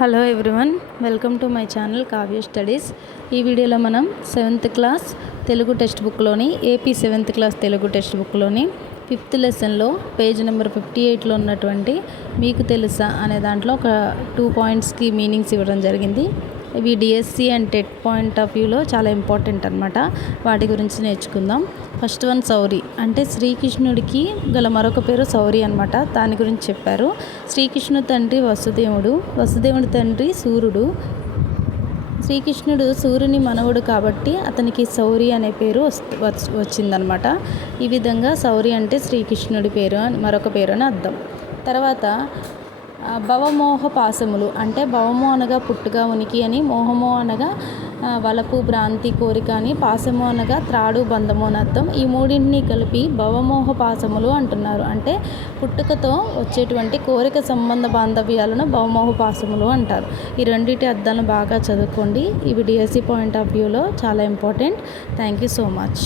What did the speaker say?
Hello everyone, welcome to my channel Kavya studies. ఈ వీడియోలో మనం 7th క్లాస్ తెలుగు టెక్స్ట్ బుక్లోని AP 7th class Telugu text బుక్లోని 5th లెసన్లో పేజ్ నెంబర్ 58లో ఉన్నటువంటి మీకు తెలుసా అనే దాంట్లో ఒక 2 పాయింట్స్కి మీనింగ్స్ ఇవ్వడం జరిగింది. ఇవి DSC and TET point of వ్యూలో చాలా ఇంపార్టెంట్ అనమాట. వాటి గురించి నేర్చుకుందాం. ఫస్ట్ వన్ సౌరి, అంటే శ్రీకృష్ణుడికి గల మరొక పేరు సౌరి అనమాట. దాని గురించి చెప్పారు. శ్రీకృష్ణుడి తండ్రి వసుదేవుడు, వసుదేవుడి తండ్రి సూర్యుడు. శ్రీకృష్ణుడు సూర్యుని మనవుడు కాబట్టి అతనికి సౌరి అనే పేరు వచ్చిందనమాట. ఈ విధంగా సౌరి అంటే శ్రీకృష్ణుడి పేరు మరొక పేరు అని అర్థం. తర్వాత భవమోహ పాశములు, అంటే భవము అనగా పుట్టుగా ఉనికి అని, మోహము అనగా వలపు భ్రాంతి కోరిక అని, పాశము అనగా త్రాడు బంధము అని అర్థం. ఈ మూడింటిని కలిపి భవమోహ పాశములు అంటున్నారు. అంటే పుట్టుకతో వచ్చేటువంటి కోరిక సంబంధ బాంధవ్యాలను భవమోహ పాశములు అంటారు. ఈ రెండింటి అర్థాలను బాగా చదువుకోండి. ఇవి డిఎస్సి పాయింట్ ఆఫ్ వ్యూలో చాలా important. Thank you so much.